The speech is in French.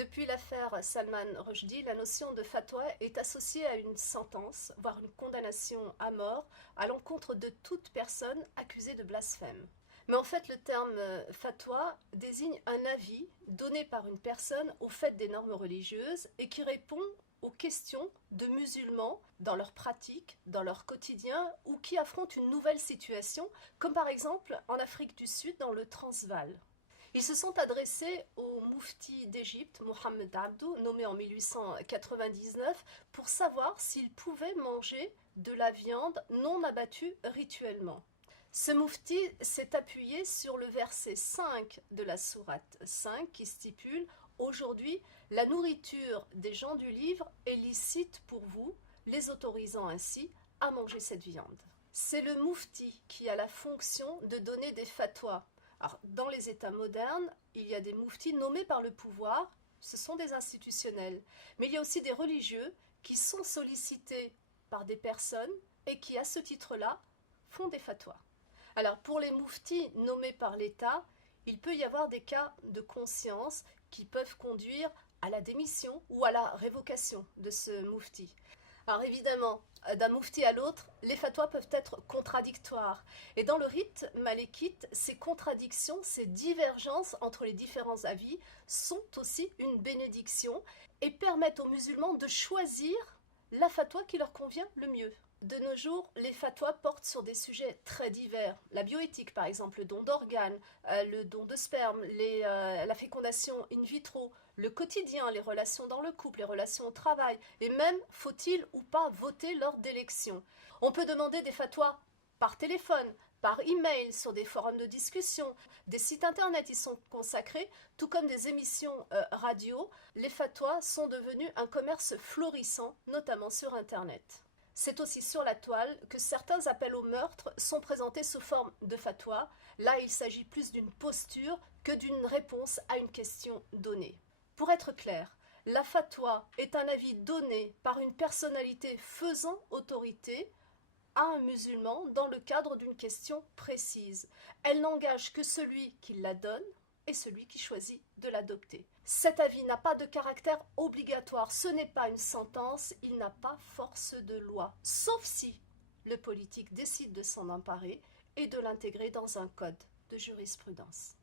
Depuis l'affaire Salman Rushdie, la notion de fatwa est associée à une sentence, voire une condamnation à mort, à l'encontre de toute personne accusée de blasphème. Mais en fait, le terme fatwa désigne un avis donné par une personne au fait des normes religieuses et qui répond aux questions de musulmans dans leur pratique, dans leur quotidien, ou qui affrontent une nouvelle situation, comme par exemple en Afrique du Sud, dans le Transvaal. Ils se sont adressés au moufti d'Égypte, Mohamed Abdou, nommé en 1899, pour savoir s'il pouvait manger de la viande non abattue rituellement. Ce moufti s'est appuyé sur le verset 5 de la sourate 5 qui stipule « Aujourd'hui, la nourriture des gens du livre est licite pour vous, les autorisant ainsi à manger cette viande. » C'est le moufti qui a la fonction de donner des fatwas. Alors, dans les États modernes, il y a des mouftis nommés par le pouvoir, ce sont des institutionnels. Mais il y a aussi des religieux qui sont sollicités par des personnes et qui, à ce titre-là, font des fatwas. Alors, pour les mouftis nommés par l'État, il peut y avoir des cas de conscience qui peuvent conduire à la démission ou à la révocation de ce moufti. Alors évidemment, d'un moufti à l'autre, les fatwas peuvent être contradictoires. Et dans le rite malékite, ces contradictions, ces divergences entre les différents avis sont aussi une bénédiction et permettent aux musulmans de choisir la fatwa qui leur convient le mieux. De nos jours, les fatwas portent sur des sujets très divers. La bioéthique, par exemple, le don d'organes, le don de sperme, la fécondation in vitro, le quotidien, les relations dans le couple, les relations au travail, et même faut-il ou pas voter lors d'élections. On peut demander des fatwas par téléphone, par email, sur des forums de discussion, des sites internet y sont consacrés, tout comme des émissions radio. Les fatwas sont devenus un commerce florissant, notamment sur internet. C'est aussi sur la toile que certains appels au meurtre sont présentés sous forme de fatwa. Là, il s'agit plus d'une posture que d'une réponse à une question donnée. Pour être clair, la fatwa est un avis donné par une personnalité faisant autorité à un musulman dans le cadre d'une question précise. Elle n'engage que celui qui la donne et celui qui choisit de l'adopter. Cet avis n'a pas de caractère obligatoire, ce n'est pas une sentence, il n'a pas force de loi, sauf si le politique décide de s'en emparer et de l'intégrer dans un code de jurisprudence.